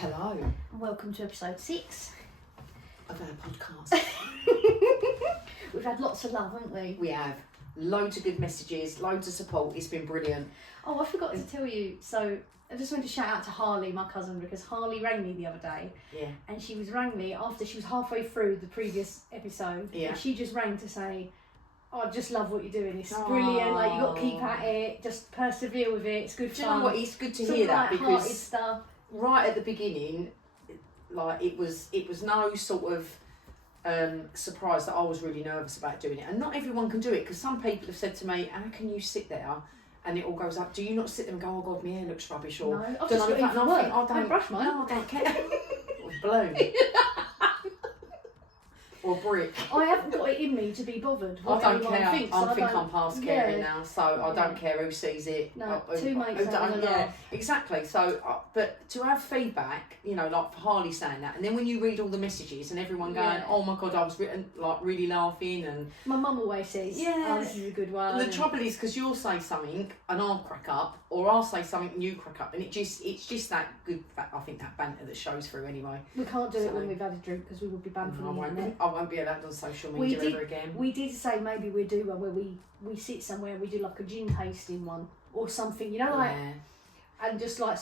Hello And welcome to episode 6 of our podcast. We've had lots of love, haven't we? We have loads of good messages, loads of support. It's been brilliant. Oh, I forgot to tell you. So I just wanted to shout out to Harley, my cousin, because Harley rang me the other day. Yeah. And she rang me after she was halfway through the previous episode. Yeah. And she just rang to say, oh, I just love what you're doing. It's brilliant. Like, you got to keep at it. Just persevere with it. It's good Do fun. you know what? It's good to Some hear that, light-hearted because stuff. right at the beginning, like it was no sort of surprise that I was really nervous about doing it. And not everyone can do it, because some people have said to me, how can you sit there and it all goes up? Do you not sit there and go, oh God, my hair looks rubbish? Or No, I've don't just got I in look from like work. nothing? I brush mine. No, I don't care. Or blown. Or brick. I haven't got it in me to be bothered. I What don't anyone care. thinks. I think I'm past caring now, so I Yeah. don't care who sees it. No, who- two mates who having don't- a yeah, laugh. exactly. So, but to have feedback, you know, like for Harley saying that, and then when you read all the messages and everyone going, Yeah. "Oh my God, I was really laughing," and My mum always says, Yeah. oh, this is a good one. the and- trouble is because you'll say something and I'll crack up, or I'll say something and you crack up, and it's just that good. I think that banter that shows through anyway. We can't do it So- when we've had a drink because we would be banned from I the internet. won't be allowed on social We media did- ever again. We did say maybe we'd do one where we sit somewhere and we do like a gin tasting one or something, you know, like, Yeah. and just like,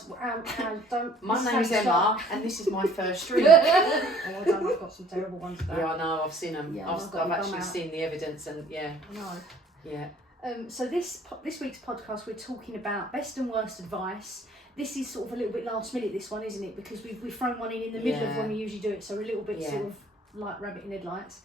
don't. My this name's tastes Emma, like- and this is my first drink. Oh, I don't, I've got some terrible ones about. Yeah, I know. I've seen them. Yeah, I've I've got them actually out. seen the evidence, and yeah, No. yeah. So this week's podcast, we're talking about best and worst advice. This is sort of a little bit last minute, this one, isn't it? Because we've thrown one in the middle of Yeah. when we usually do it, so we're a little bit Yeah. sort of like rabbit in headlights.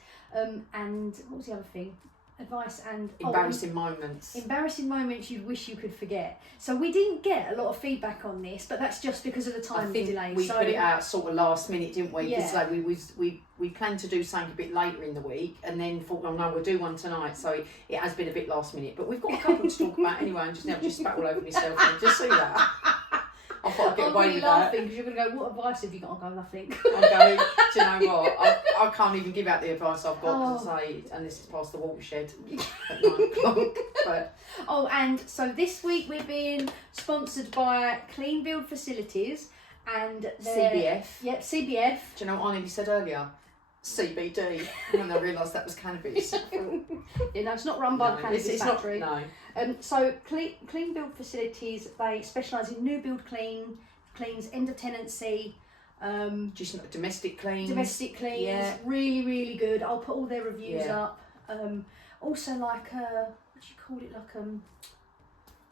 And what was the other thing? Advice and Embarrassing moments. embarrassing moments you'd wish you could forget. So we didn't get a lot of feedback on this, but that's just because of the I time think delay. we so put it out sort of last minute, didn't we? Because Yeah. like we planned to do something a bit later in the week, and then thought, oh no, we'll do one tonight. So it has been a bit last minute, but we've got a couple to talk about anyway. And just spat all over myself. And just see that. I thought I'd get I'm away really with laughing that. because you're going to go, what advice have you got? I'll go, nothing. I'm going, do you know what? I can't even give out the advice I've got Oh. to say, and this is past the watershed at 9 o'clock. But Oh, and so this week we're being sponsored by Clean Build Facilities and their- CBF. Yep, CBF. Do you know what I nearly said earlier? CBD. And then I realised that was cannabis. You know, it's not run by the No, cannabis it's factory. not. No. So Clean Build Facilities, they specialise in new build cleans, end of tenancy, Just not domestic cleans. domestic cleans. Yeah. Really, really good. I'll put all their reviews Yeah. up. Also, like what do you call it? Like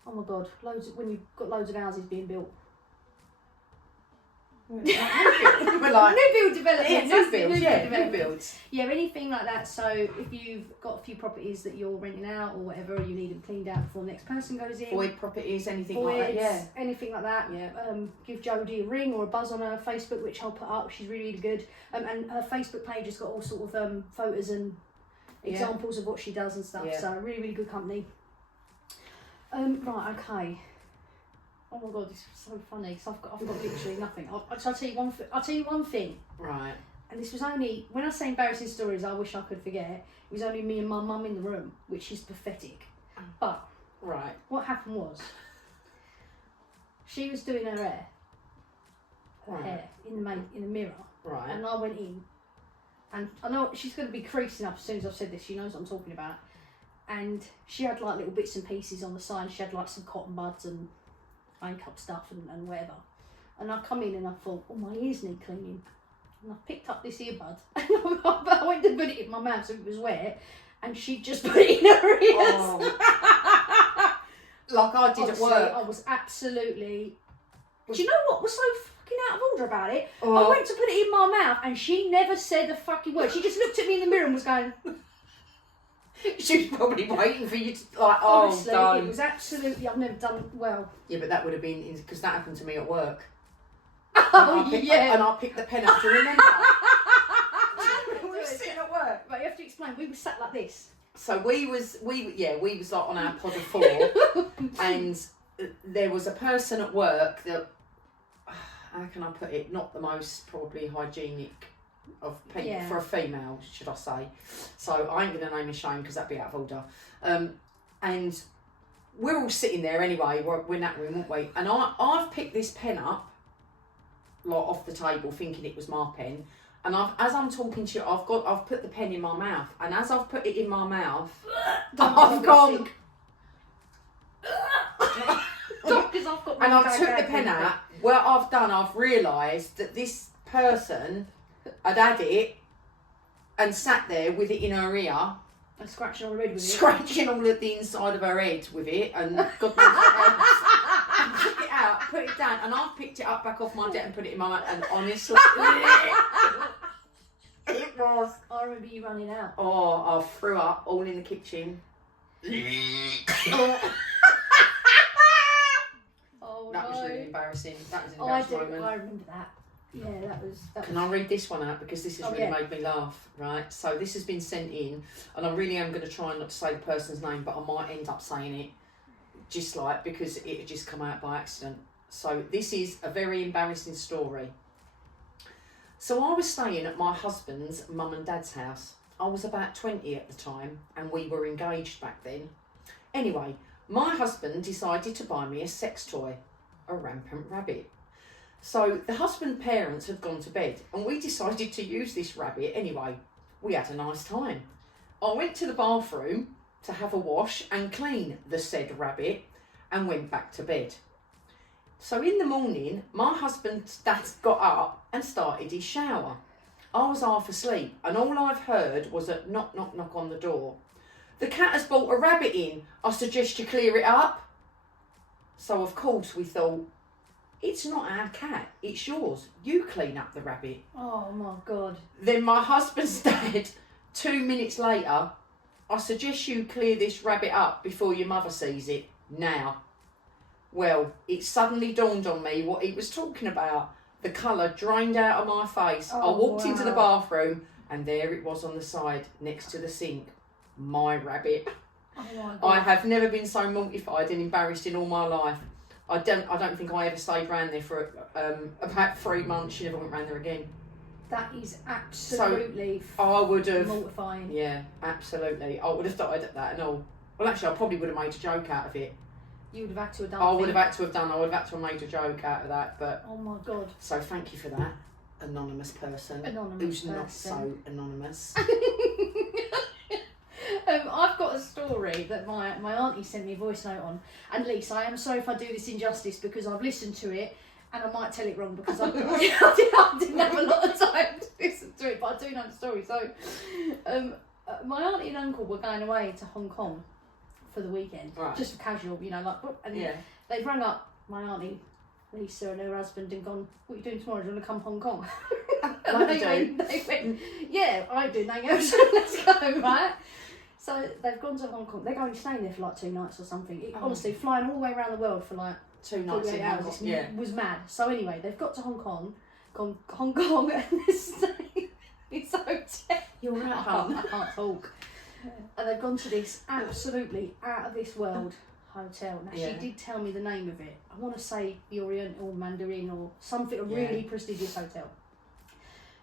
oh my God, when you've got loads of houses being built. We're like, New build development. yeah, new builds, yeah, new development. builds. Yeah, anything like that. So if you've got a few properties that you're renting out or whatever, you need them cleaned out before the next person goes in. Void properties, anything like that, Voids, yeah. anything like that. Yeah. Give Jodie a ring or a buzz on her Facebook, which I'll put up. She's really, really good. And her Facebook page has got all sort of photos and Yeah. examples of what she does and stuff. Yeah. So really, really good company. Right, okay. Oh my God, this is so funny because I've got literally nothing. I'll tell you one thing. Right. And this was only, when I say embarrassing stories I wish I could forget, it was only me and my mum in the room, which is pathetic. But Right. what happened was, she was doing her hair, Right. in the mirror, Right. and I went in, and I know she's going to be creasing up as soon as I've said this, she knows what I'm talking about, and she had like little bits and pieces on the side, she had like some cotton buds and makeup stuff and whatever, and I come in and I thought, oh, my ears need cleaning. And I picked up this earbud and I went to put it in my mouth so it was wet, and she just put it in her ears. Oh. Like I did Honestly, at work. I was absolutely. Do you know what was so fucking out of order about it? I Oh. went to put it in my mouth and she never said a fucking word. She just looked at me in the mirror and was going. She was probably waiting for you to, like, oh, Honestly, don't. it was absolutely. I've never done well. Yeah, but that would have been, because that happened to me at work. Oh And yeah. I picked the pen up to remember. We were sitting at work. But you have to explain. We were sat like this. So we was like on our pod of 4, and there was a person at work that, how can I put it, not the most probably hygienic of people, Yeah. for a female, should I say. So I ain't going to name and shame because that'd be out of order. And we're all sitting there anyway, we're nattering, weren't we? And I've picked this pen up like off the table, thinking it was my pen. And as I'm talking to you, I've put the pen in my mouth, and as I've put it in my mouth, I've gone. And I've took the pen out. What I've done, I've realised that this person had it and sat there with it in her ear. And scratching all the head with it. Scratching all of the inside of her head with it, and God knows what else. And took it out, put it down, and I've picked it up back off my desk and put it in my mouth, and honestly, it was. I remember you running out. Oh, I threw up all in the kitchen. That was really embarrassing. That was an embarrassing moment. I remember that. Yeah, that was. Can I read this one out, because this has really made me laugh, right? So this has been sent in, and I really am going to try not to say the person's name, but I might end up saying it, just like, because it had just come out by accident. So this is a very embarrassing story. So I was staying at my husband's mum and dad's house. I was about 20 at the time, and we were engaged back then. Anyway, my husband decided to buy me a sex toy, a rampant rabbit. So the husband parents had gone to bed, and we decided to use this rabbit anyway. We had a nice time. I went to the bathroom to have a wash and clean the said rabbit, and went back to bed. So in the morning, my husband's dad got up and started his shower. I was half asleep, and all I've heard was a knock, knock, knock on the door. The cat has brought a rabbit in. I suggest you clear it up. So of course we thought, it's not our cat, it's yours. You clean up the rabbit. Oh my God. Then my husband's dad, 2 minutes later, I suggest you clear this rabbit up before your mother sees it, now. Well, it suddenly dawned on me what he was talking about. The colour drained out of my face. I walked into the bathroom, and there it was on the side, next to the sink. My rabbit. Oh my God. I have never been so mortified and embarrassed in all my life. I don't think I ever stayed round there for about 3 months. She never went round there again. That is absolutely I would have mortifying. Yeah, absolutely. I would have died at that and all. Well, actually, I probably would have made a joke out of it. You would have had to have done. I would have had to have made a joke out of that. But oh my God. So thank you for that, anonymous person. Who's not so anonymous. I've got a story that my auntie sent me a voice note on. And Lisa, I am sorry if I do this injustice, because I've listened to it and I might tell it wrong, because I didn't have a lot of time to listen to it, but I do know the story. So my auntie and uncle were going away to Hong Kong for the weekend, right. Just for casual, and they've rang up my auntie Lisa and her husband and gone, what are you doing tomorrow? Do you want to come Hong Kong? Like they went, yeah, I do. They go, so let's go, right? So they've gone to Hong Kong. They're going staying there for like 2 nights or something. Honestly, flying all the way around the world for like 2 nights in Hong Kong. It was mad. So anyway, they've got to Hong Kong, and they're staying in this hotel. You're right, I can't talk. And they've gone to this absolutely out of this world hotel. Now she did tell me the name of it. I want to say the Oriental Mandarin or something, a really prestigious hotel.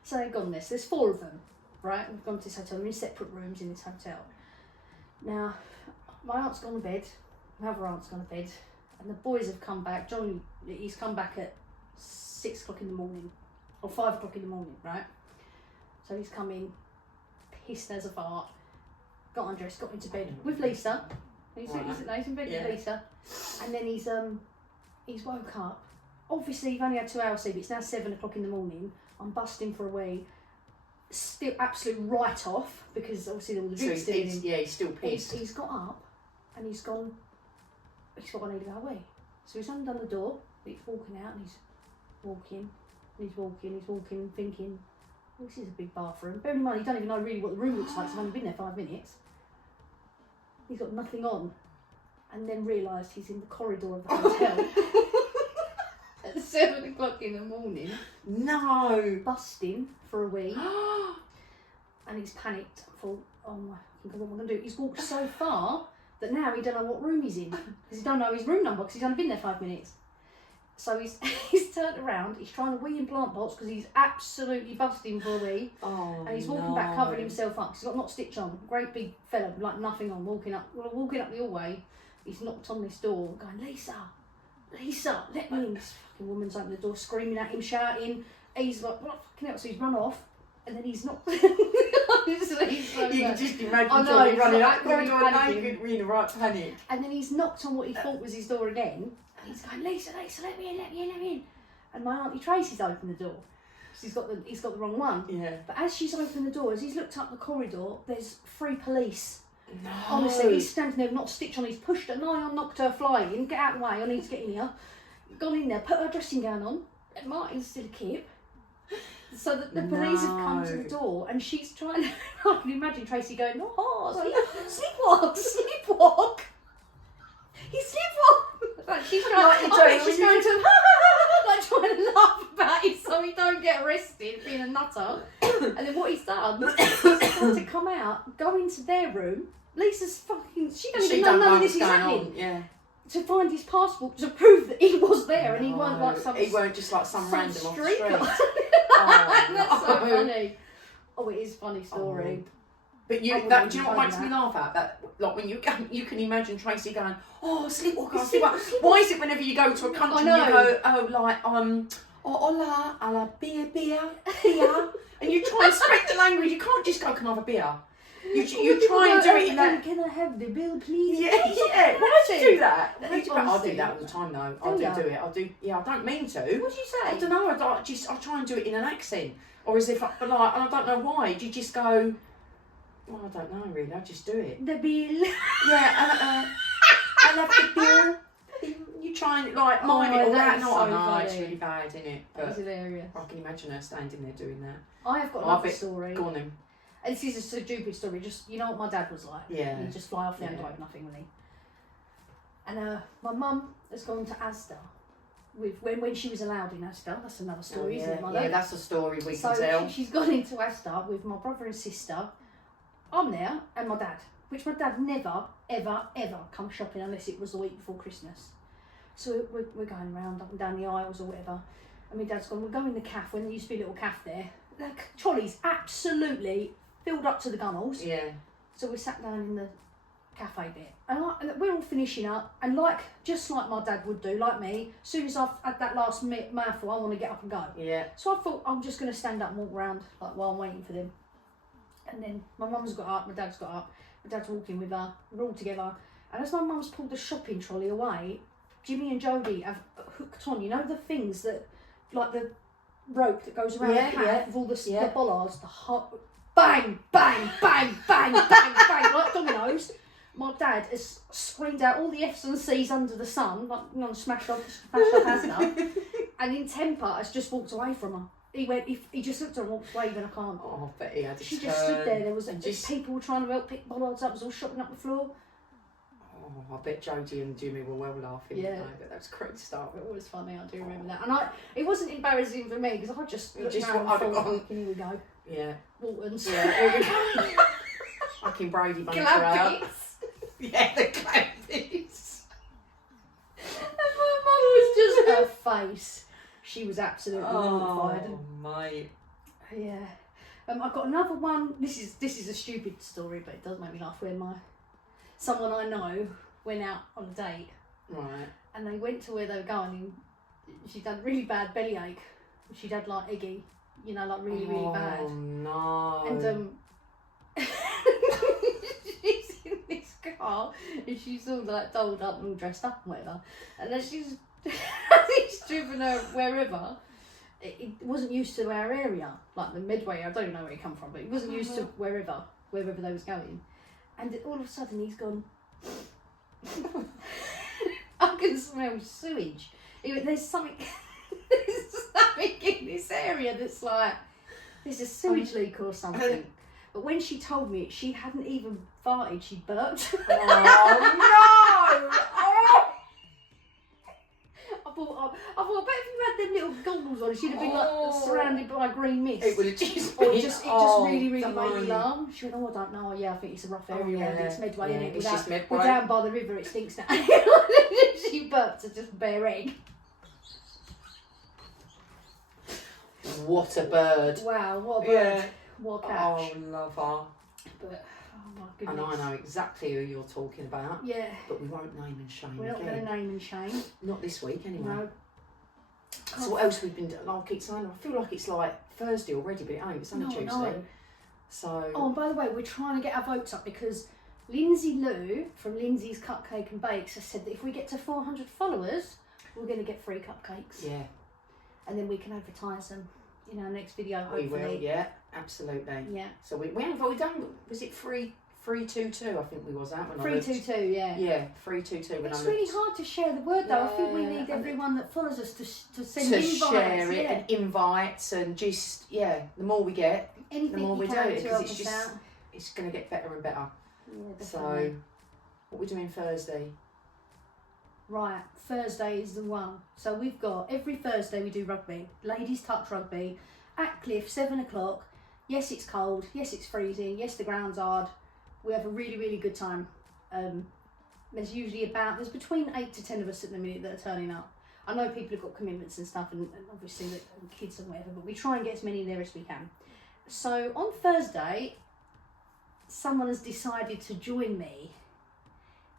So they've gone this. There's 4 of them, right? We've gone to this hotel. They're in separate rooms in this hotel. Now, my aunt's gone to bed. My other aunt's gone to bed, and the boys have come back. John, he's come back at 6 o'clock in the morning, or 5 o'clock in the morning, right? So he's come in, pissed as a fart, got undressed, got into bed with Lisa. He's in bed with Lisa, and then he's woke up. Obviously, you've only had 2 hours sleep. It's now 7 o'clock in the morning. I'm busting for a wee. Still absolute write off, because obviously all the drinks still in him. Yeah, he's still pissed. He's got up and he's gone. He's got, I need to go away. So he's undone the door. He's walking out and he's walking, thinking, this is a big bathroom. Bear in mind, you don't even know really what the room looks like. So I've only been there 5 minutes. He's got nothing on, and then realised he's in the corridor of the hotel. At 7 o'clock in the morning. No. Busting for a wee. And he's panicked. Thought, oh my God, what am I going to do? He's walked so far that now he don't know what room he's in, because he don't know his room number, because he's only been there 5 minutes. So he's turned around. He's trying to wee in plant pots, because he's absolutely busting for a wee. Oh, and he's walking back, covering himself up. He's got not stitch on. Great big fella, like nothing on, walking up the hallway. He's knocked on this door, going, Lisa, let me in. This fucking woman's opened the door, screaming at him, shouting. He's like, what fucking hell? So he's run off, and then he's not. Honestly, so You can bad. just imagine I know, Johnny it's running like up the door panicking. naked, in the right panic. And then he's knocked on what he thought was his door again, and he's going, Lisa, let me in, let me in, let me in. And my Auntie Tracy's opened the door. He's got the wrong one. Yeah. But as she's opened the door, as he's looked up the corridor, there's 3 police. No. Honestly, he's standing there, not a stitch on. He's pushed her, knocked her flying. Get out of the way, I need to get in here. Gone in there, put her dressing gown on. And Martin's still a kid. So the police have come to the door, and she's trying to. I can imagine Tracy going, sleepwalk. He sleepwalk. Like she's trying, Like you're doing, she's going to, like trying to laugh about it so he don't get arrested being a nutter. And then what he's done, he's had to come out, go into their room. Lisa's fucking. She don't even know none of this is happening. Yeah. To find his passport to prove that he was there, and he weren't like some. He weren't just like some random off the street. That's so funny. Oh, it is a funny story. But do you know what makes me laugh at that? Like when you can imagine Tracy going, sleepwalker, sleepwalker. Why is it whenever you go to a country and you go, hola, a la beer, and you try and speak the language, you can't just go, can I have a beer? You try and do it in that. Can I have the bill, please? Yeah. Why do you do that? Honestly. I'll do that all the time though. I do it. I don't mean to. What do you say? I don't know. I try and do it in an accent, or as if and I don't know why. Do you just go? Well, I don't know really. I just do it. The bill. Yeah. I love the bill. You try and like mime it all that. No, I know it's really bad, isn't it? That was hilarious. I can imagine her standing there doing that. I have got another story. Go on then. And this is a stupid story. Just you know what my dad was like. Yeah. He'd just fly off the handle over nothing really. And my mum has gone to Asda with when she was allowed in Asda. That's another story, isn't it, Mother? Yeah, that's a story we so can tell. She's gone into Asda with my brother and sister. I'm there and my dad, which my dad never, ever, ever come shopping unless it was the week before Christmas. So we're going round up and down the aisles or whatever. And my dad's gone, we'll go in the cafe when there used to be a little cafe there. The trolley's absolutely filled up to the gunnels. Yeah. So we sat down in the cafe bit, and we're all finishing up, and just like my dad would do, like me, as soon as I've had that last mouthful, I want to get up and go. Yeah. So I thought I'm just going to stand up and walk around like while I'm waiting for them. And then my mum's got up, my dad's got up, my dad's walking with her, we're all together. And as my mum's pulled the shopping trolley away, Jimmy and Jodie have hooked on, you know the things that, like the rope that goes around the hat with all the bollards, the hot. Bang, bang, bang, bang, bang, bang, like dominoes. My dad has screamed out all the F's and C's under the sun, like smashed up Asda, and in temper has just walked away from her. He just looked at her and walked away, and I can't. Oh, I bet he had to She just stood there. There was people trying to help pick bollards up. It was all shopping up the floor. Oh, I bet Jodie and Jimmy were well laughing. Yeah, but that was great stuff. It was funny. I do remember that, and it wasn't embarrassing for me because I just looked around and thought, here we go. Yeah. Waltons. Yeah, here we go. Fucking Brady Bunch out. Yeah, the Clampys. And my mum was just her face. She was absolutely mortified. Oh, mate. Yeah. I've got another one. This is a stupid story, but it does make me laugh. When someone I know went out on a date. Right. And they went to where they were going, and she'd had really bad bellyache. She'd had like eggy. You know, like really, really bad. Oh no! And she's in this car, and she's all like dolled up and dressed up and whatever. And then she's driven her wherever. It wasn't used to our area, like the Midway. I don't know where he come from, but he wasn't used to wherever they was going. And all of a sudden, he's gone. I can smell sewage. There's something. There's something in this area that's like there's a sewage leak or something. But when she told me she hadn't even farted, she burped. Oh no! Oh. I thought, bet if you had them little goggles on, she'd have been like surrounded by green mist. It would have just Or been. it just really made me laugh. She went, I don't know. Yeah, I think it's a rough area. It's Medway, isn't it? It's just Medway. We're down by the river. It stinks now. She burped a just bare egg. What a bird! Wow, what a bird! Yeah. What a catch! Oh, love her. But oh my And goodness. I know exactly who you're talking about. Yeah. But we won't name and shame We're not again. going to name and shame. Not this week, anyway. No. So what else we've been doing? Like I keep saying, I feel like it's like Thursday already, but it ain't. It's only Tuesday. No. So. Oh, and by the way, we're trying to get our votes up because Lindsay Lou from Lindsay's Cupcake and Bakes has said that if we get to 400 followers, we're going to get free cupcakes. Yeah. And then we can advertise them in our next video, hopefully. We will, yeah, absolutely. Yeah. So we done, was it 322? I think we was at when 322, yeah. Yeah, 322. It's really hard to share the word though. I think we need everyone that follows us to send invites. To share it and invites and just, the more we get, anything the more we do it, because out. It's going to get better and better. Yeah, definitely. So, what are we doing Thursday? Right, Thursday is the one. So we've got, every Thursday we do rugby, ladies touch rugby, at Cliff, 7 o'clock. Yes, it's cold, yes, it's freezing, yes, the ground's hard. We have a really, really good time. There's usually there's between 8 to 10 of us at the minute that are turning up. I know people have got commitments and stuff and obviously and kids and whatever, but we try and get as many there as we can. So on Thursday, someone has decided to join me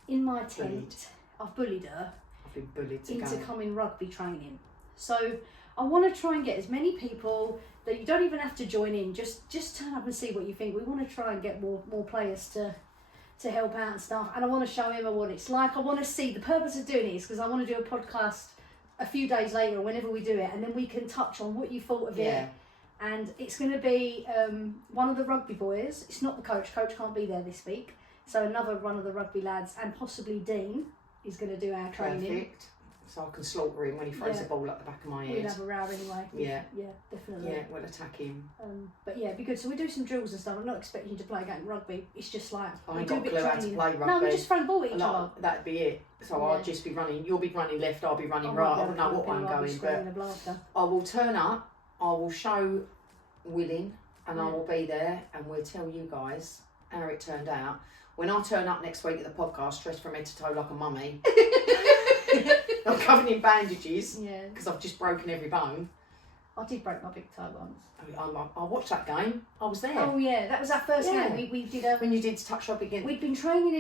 in my tent. I've bullied her into coming rugby training. So I want to try and get as many people that you don't even have to join in. Just turn up and see what you think. We want to try and get more players to help out and stuff. And I want to show Emma what it's like. I want to see, the purpose of doing it is because I want to do a podcast a few days later or whenever we do it, and then we can touch on what you thought of it. And it's going to be one of the rugby boys. It's not the coach. Coach can't be there this week. So another one of the rugby lads and possibly Dean is going to do our training. Perfect. So I can slaughter him when he throws the ball up the back of my head. We'll have a row anyway. Yeah. Yeah, definitely. Yeah, we'll attack him. But yeah, it'd be good. So we do some drills and stuff. I'm not expecting you to play a game of rugby. It's just like I ain't got a clue how to play rugby. No, we just throw the ball at each other. That'd be it. So I'll just be running. You'll be running left. I'll be running right. I don't know what way I'm going, but I will turn up. I will show Willing, and I will be there, and we'll tell you guys how it turned out. When I turn up next week at the podcast, dressed from head to toe like a mummy, I'm covered in bandages because I've just broken every bone. I did break my big toe once. I watched that game. I was there. Oh yeah, that was our first game. We did when you did touch rugby again. We'd been training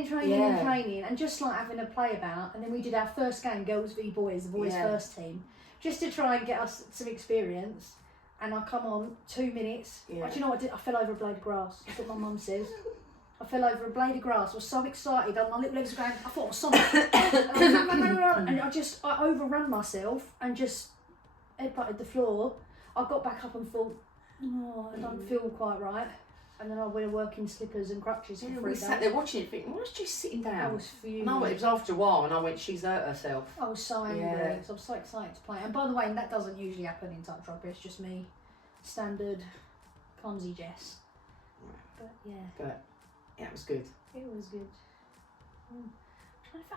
and just like having a play about, and then we did our first game, girls v boys, the boys first team, just to try and get us some experience. And I come on 2 minutes. Do you know what I did? I fell over a blade of grass. That's what my mum says. I fell over a blade of grass. I was so excited. My little legs were going. I thought I was Sonic. And I overran myself and just headbutted the floor. I got back up and thought, I don't feel quite right. And then I went to work in slippers and crutches for 3 days. We sat there watching it thinking, why was she sitting down? I was fuming. No, it was after a while and I went, she's hurt herself. I was so angry because I was so excited to play. And by the way, that doesn't usually happen in touch rugby. It's just me, standard, clumsy Jess. But yeah, it was good. It was good.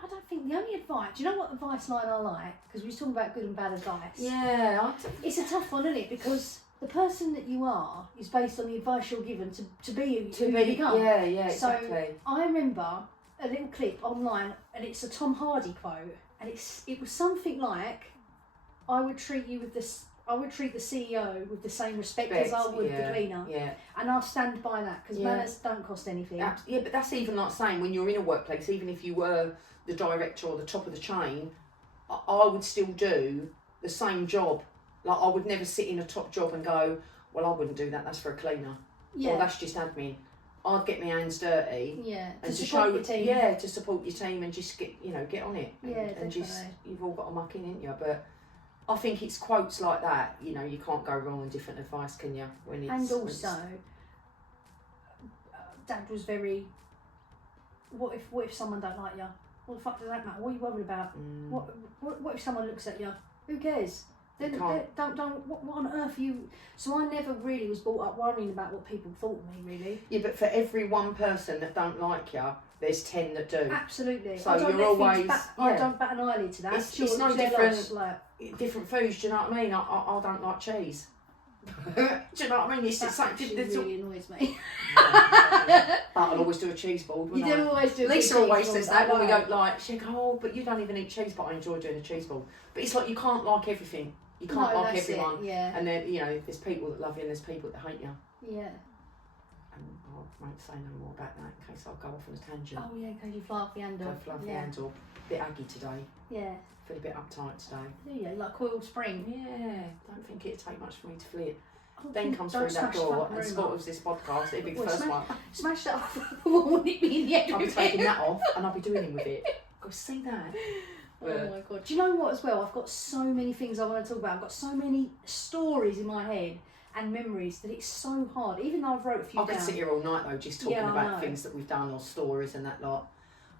I don't think the only advice. Do you know what advice line I like? Because we were talking about good and bad advice. Yeah, it's a tough one, isn't it? Because the person that you are is based on the advice you're given to be who you become. Yeah, exactly. So I remember a little clip online, and it's a Tom Hardy quote, and it was something like, I would treat the CEO with the same respect as I would the cleaner. Yeah. And I'll stand by that because manners don't cost anything. Yeah, but that's even like saying when you're in a workplace, even if you were the director or the top of the chain, I would still do the same job. Like I would never sit in a top job and go, well, I wouldn't do that. That's for a cleaner. Yeah. Or that's just admin. I'd get my hands dirty. Yeah. And to support your team. Yeah, to support your team and just get on it. And just you've all got a muck in, ain't you? But I think it's quotes like that, you can't go wrong with different advice, can you? And also, Dad was very, what if someone don't like you? What the fuck does that matter? What are you worried about? What if someone looks at you? Who cares? Don't what on earth are you? So I never really was brought up worrying about what people thought of me, really. Yeah, but for every one person that don't like you, there's 10 that do. Absolutely. So you're always. I don't bat an eyelid to that. It's no different. Different foods. Do you know what I mean? I don't like cheese. Do you know what I mean? It's just something that really annoys me. But I'll always do a cheese board. You do always do. Lisa always says that when we go like, she go, oh, but you don't even eat cheese, but I enjoy doing a cheese board. But it's like you can't like everything. You can't like everyone. Yeah. And then there's people that love you and there's people that hate you. Yeah. and I won't say no more about that in case I'll go off on a tangent. Oh yeah, because you fly off the handle. Go fluff the Yeah. handle. Bit aggy today. Yeah. Feel a bit uptight today. Yeah, like coiled spring. Yeah, don't think it'd take much for me to flip. Oh, Ben comes don't through that smash the door fucking and room spoils this podcast. It'd be the Well, first one. Smash that off the wall, wouldn't it be in the end I'll be of it? taking that off and I'll be doing him with it. Go see that. Oh my god. Do you know what as well? I've got so many things I want to talk about. I've got so many stories in my head and memories that it's so hard. Even though I've wrote a few I could down. sit here all night though, just talking Yeah, I about know. things that we've done or stories and that lot.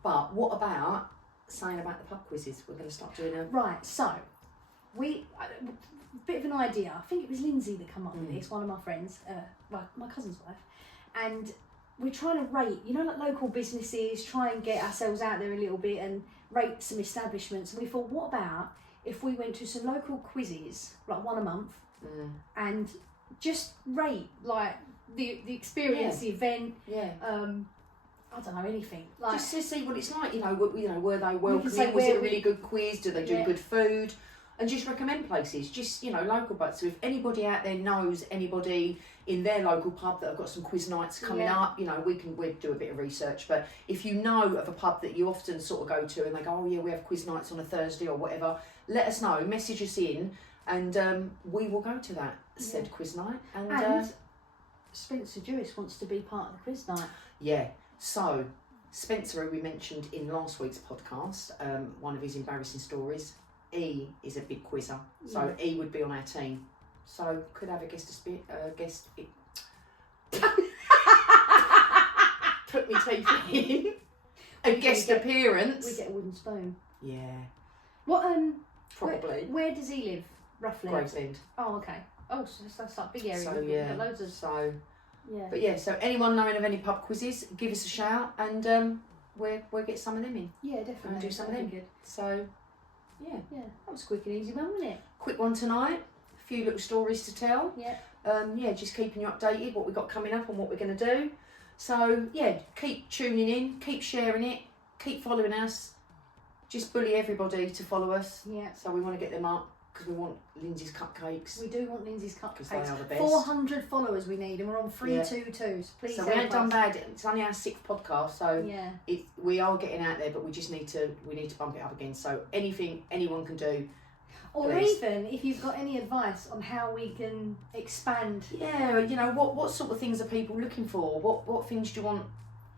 But what about saying about the pub quizzes? We're going to start doing a... Right, so a bit of an idea. I think it was Lindsay that come up with this, one of my friends, my cousin's wife, and we're trying to rate, you know, like local businesses, try and get ourselves out there a little bit and rate some establishments. And we thought, what about if we went to some local quizzes, like one a month, and just rate like the experience, the event. Yeah. I don't know, anything. Like, Just to see what it's like, were they say welcoming? Was it where a really good quiz? Do they do Yeah. good food? And just recommend places, just, local. But so if anybody out there knows anybody in their local pub that have got some quiz nights coming Yeah. up, we'd do a bit of research. But if you know of a pub that you often sort of go to and they go, oh yeah, we have quiz nights on a Thursday or whatever, let us know, message us in, and we will go to that said quiz night. and Spencer Jewis wants to be part of the quiz night. Yeah, so Spencer, who we mentioned in last week's podcast, one of his embarrassing stories, E is a big quizzer, so E would be on our team. So could have a put me teeth in, a guest appearance. We get a wooden spoon. Yeah, What probably. Where does he live roughly? Gravesend. Oh, okay. Oh, so that's like a big area. So We've yeah, got loads of so yeah. but yeah, so anyone knowing of any pub quizzes, give us a shout, and we'll get some of them in. Yeah, definitely. And do some of That'd them. be good. So yeah, Yeah, that was a quick and easy one, wasn't it? quick one tonight. A few little stories to tell. Yeah. Just keeping you updated what we've got coming up and what we're going to do. So yeah, keep tuning in, keep sharing it, keep following us. Just bully everybody to follow us. Yeah. So we want to get them up because we want Lindsay's cupcakes. We do want Lindsay's Because they cupcakes. are the best. 400 followers we need, and we're on 322s. Please So help we ain't done us. bad. It's only our 6th podcast, so Yeah. we are getting out there, but we just need to bump it up again. So anything anyone can do. Or Please. even if you've got any advice on how we can expand. Yeah, what sort of things are people looking for? What things do you want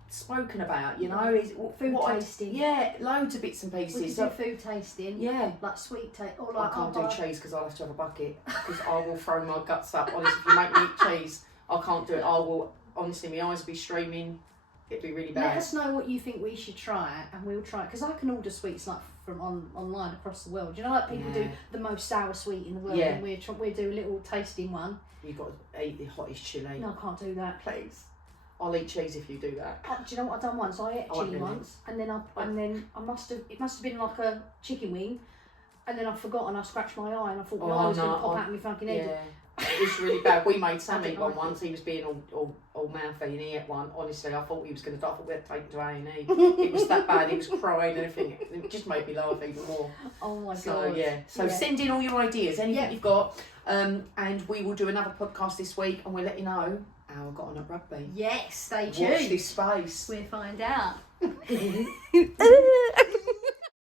spoken about? Food what tasting. Yeah, loads of bits and We could pieces. do food tasting. Yeah. Like sweet taste. Or I like can't I'll do buy- cheese because I'll have to have a bucket because I will throw my guts up. Honestly, if you make me eat cheese, I can't do it. I will, honestly, my eyes will be streaming. It'd be really Let bad. us know what you think we should try, and we'll try. Because I can order sweets like from online across the world. You know, like people do the most sour sweet in the world, Yeah. and we'll do a little tasting one. You've got to eat the hottest chilli. No, I can't do that. Please. I'll eat cheese if you do that. Oh, do you know what I've done once? I ate I won't chili do once, and then I must have been like a chicken wing, and then I forgot and I scratched my eye and I thought my eye was going to pop out of my fucking head. Yeah. It was really bad. We made Sam I eat didn't one like once. He was being all mouthy and he ate one. Honestly, I thought he was going to die. I thought we had to take him to A&E. It was that bad. He was crying and everything. It just made me laugh even more. Oh my So god. yeah. So Yeah. send in all your ideas, anything Yeah. you've got, and we will do another podcast this week and we'll let you know how I got on at rugby. Yes, stay Watch tuned. this space. We'll find out.